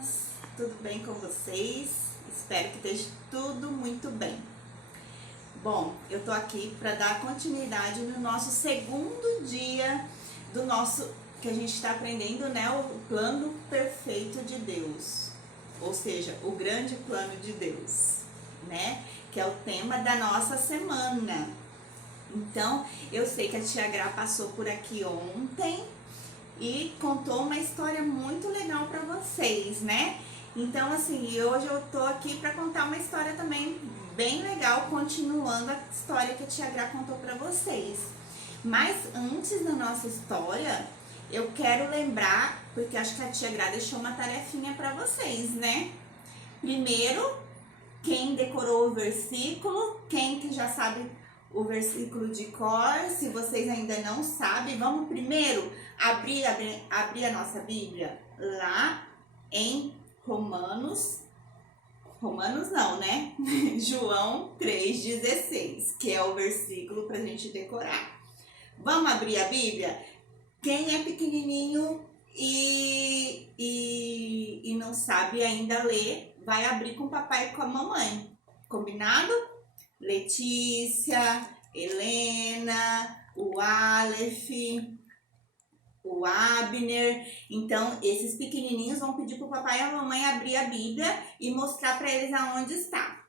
meninas, tudo bem com vocês? Espero que esteja tudo muito bem. Bom, eu tô aqui para dar continuidade no nosso segundo dia do nosso, que a gente está aprendendo, né, o plano perfeito de Deus, ou seja, o grande plano de Deus, né, que é o tema da nossa semana. Então, eu sei que a tia Gra passou por aqui ontem e contou uma história muito legal para vocês, né? Então, assim, hoje eu tô aqui para contar uma história também bem legal, continuando a história que a tia Gra contou para vocês. Mas antes da nossa história, eu quero lembrar, porque acho que a tia Gra deixou uma tarefinha para vocês, né? Primeiro, quem decorou o versículo, quem que já sabe o versículo de cor, se vocês ainda não sabem, vamos primeiro abrir a nossa Bíblia lá em Romanos não, né? João 3,16, que é o versículo pra gente decorar. Vamos abrir a Bíblia? Quem é pequenininho e não sabe ainda ler, vai abrir com o papai e com a mamãe, combinado? Letícia, Helena, o Aleph, o Abner. Então, esses pequenininhos vão pedir para o papai e a mamãe abrir a Bíblia e mostrar para eles aonde está.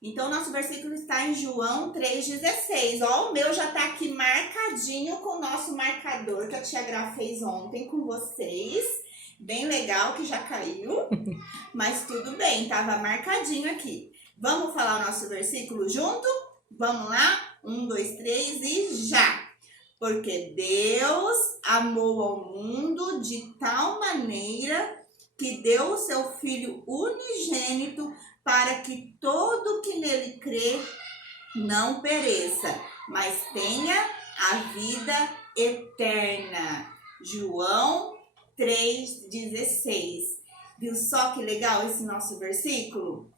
Então, nosso versículo está em João 3,16. Ó, o meu já está aqui marcadinho com o nosso marcador que a tia Gra fez ontem com vocês. Bem legal que já caiu, mas tudo bem, estava marcadinho aqui. Vamos falar o nosso versículo junto? Vamos lá? 1, 2, 3 e já! Porque Deus amou ao mundo de tal maneira que deu o seu Filho unigênito para que todo que nele crê não pereça, mas tenha a vida eterna. João 3,16. Viu só que legal esse nosso versículo?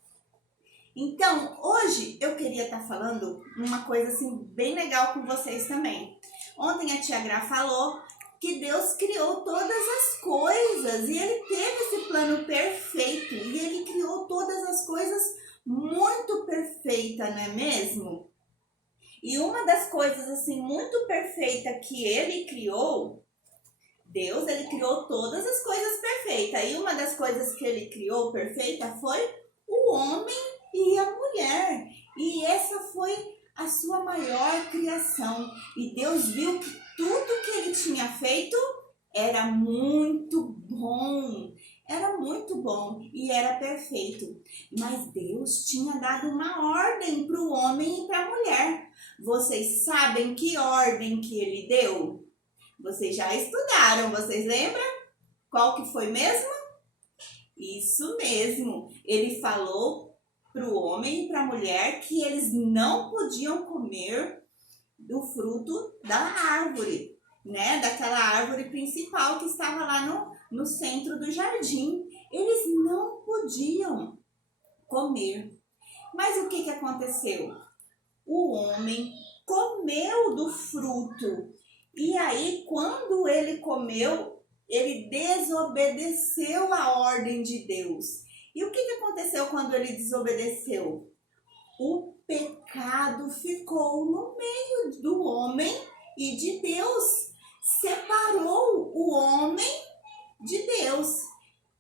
Então, hoje eu queria estar falando uma coisa assim bem legal com vocês também. Ontem a tia Gra falou que Deus criou todas as coisas e Ele teve esse plano perfeito e Ele criou todas as coisas muito perfeita, não é mesmo? E uma das coisas assim muito perfeita que Ele criou, Deus, Ele criou todas as coisas perfeitas. E uma das coisas que Ele criou perfeita foi o homem e a mulher, e essa foi a sua maior criação. E Deus viu que tudo que ele tinha feito era muito bom e era perfeito. Mas Deus tinha dado uma ordem para o homem e para a mulher. Vocês sabem que ordem que ele deu? Vocês já estudaram, vocês lembram? Qual que foi mesmo? Isso mesmo, ele falou para o homem e para a mulher que eles não podiam comer do fruto da árvore, né? Daquela árvore principal que estava lá no centro do jardim. Eles não podiam comer. Mas o que aconteceu? O homem comeu do fruto. E aí, quando ele comeu, ele desobedeceu a ordem de Deus. E o que aconteceu quando ele desobedeceu? O pecado ficou no meio do homem e de Deus. Separou o homem de Deus.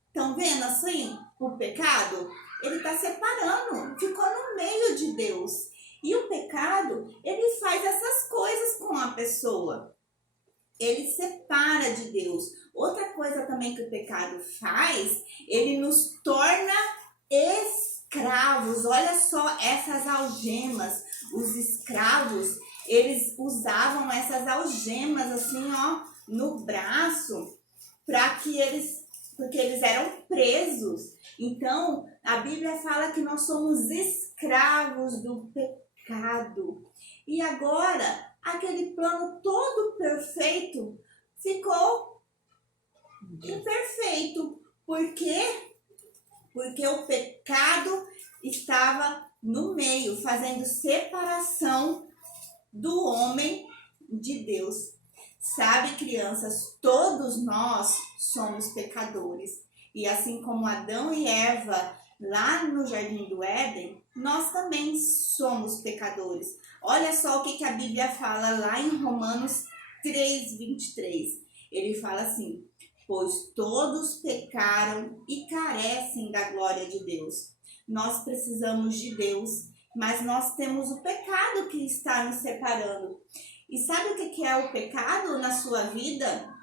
Estão vendo assim? O pecado, ele está separando, ficou no meio de Deus. E o pecado, ele faz essas coisas com a pessoa. Ele separa de Deus. Outra coisa também que o pecado faz, ele nos torna escravos. Olha só essas algemas. Os escravos, eles usavam essas algemas assim, ó, no braço, porque eles eram presos. Então, a Bíblia fala que nós somos escravos do pecado. E agora, aquele plano todo perfeito ficou imperfeito. Por quê? Porque o pecado estava no meio, fazendo separação do homem de Deus. Sabe, crianças, todos nós somos pecadores. E assim como Adão e Eva lá no Jardim do Éden, nós também somos pecadores. Olha só o que a Bíblia fala lá em Romanos 3:23. Ele fala assim: pois todos pecaram e carecem da glória de Deus. Nós precisamos de Deus, mas nós temos o pecado que está nos separando. E sabe o que é o pecado na sua vida?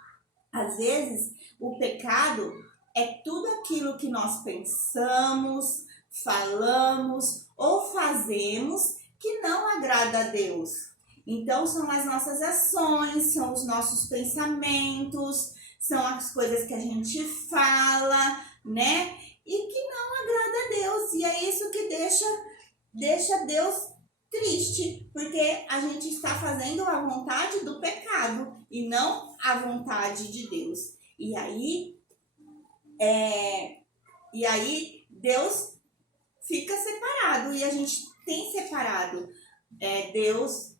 Às vezes, o pecado é tudo aquilo que nós pensamos, falamos ou fazemos que não agrada a Deus. Então, são as nossas ações, são os nossos pensamentos, são as coisas que a gente fala, né? E que não agrada a Deus. E é isso que deixa Deus triste, porque a gente está fazendo a vontade do pecado e não a vontade de Deus. E aí Deus fica separado, e a gente tem separado Deus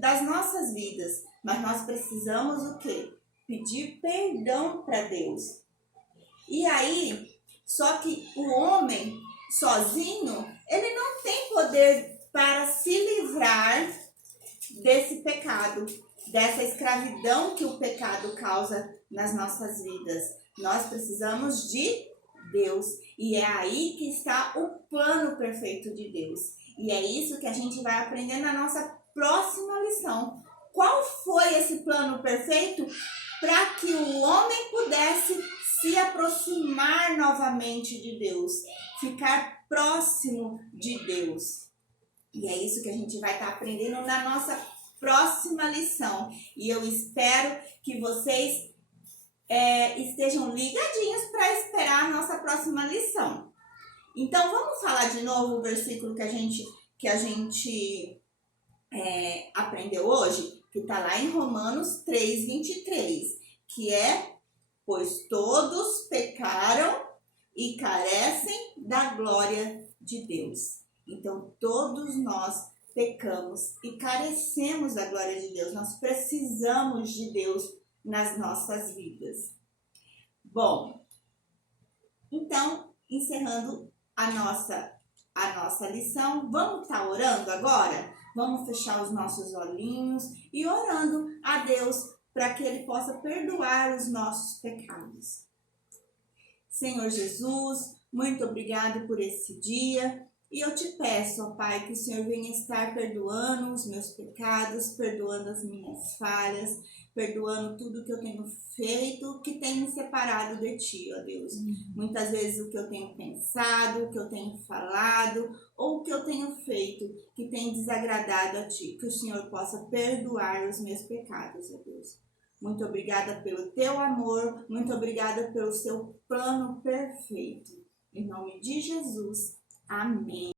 das nossas vidas. Mas nós precisamos o quê? Pedir perdão para Deus. E aí, só que o homem sozinho, ele não tem poder para se livrar desse pecado, dessa escravidão que o pecado causa nas nossas vidas. Nós precisamos de Deus, e é aí que está o plano perfeito de Deus. E é isso que a gente vai aprender na nossa próxima lição. Qual foi esse plano perfeito para que o homem pudesse se aproximar novamente de Deus, ficar próximo de Deus? E é isso que a gente vai estar aprendendo na nossa próxima lição. E eu espero que vocês estejam ligadinhos para esperar a nossa próxima lição. Então, vamos falar de novo o versículo que a gente aprendeu hoje, que está lá em Romanos 3:23, que é: pois todos pecaram e carecem da glória de Deus. Então, todos nós pecamos e carecemos da glória de Deus. Nós precisamos de Deus nas nossas vidas. Bom, então, encerrando a nossa lição, vamos estar orando agora? Vamos fechar os nossos olhinhos e orando a Deus para que Ele possa perdoar os nossos pecados. Senhor Jesus, muito obrigado por esse dia. E eu te peço, ó Pai, que o Senhor venha estar perdoando os meus pecados, perdoando as minhas falhas, perdoando tudo que eu tenho feito, que tem me separado de Ti, ó Deus. Muitas vezes o que eu tenho pensado, o que eu tenho falado, ou o que eu tenho feito, que tem desagradado a Ti. Que o Senhor possa perdoar os meus pecados, ó Deus. Muito obrigada pelo Teu amor, muito obrigada pelo Seu plano perfeito. Em nome de Jesus. Amém.